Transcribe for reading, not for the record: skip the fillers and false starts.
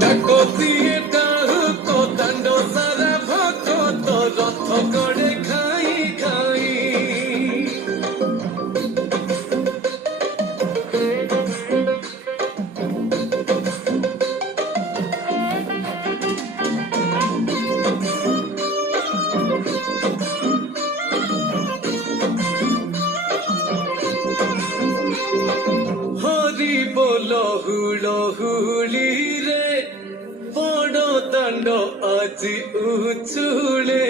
ডাকতি ডাক দাণ্ড সারা ভক্ত রথ করে খাই খাই হরি বল হুল হুলি রে বড় দাণ্ড আজি উচুলে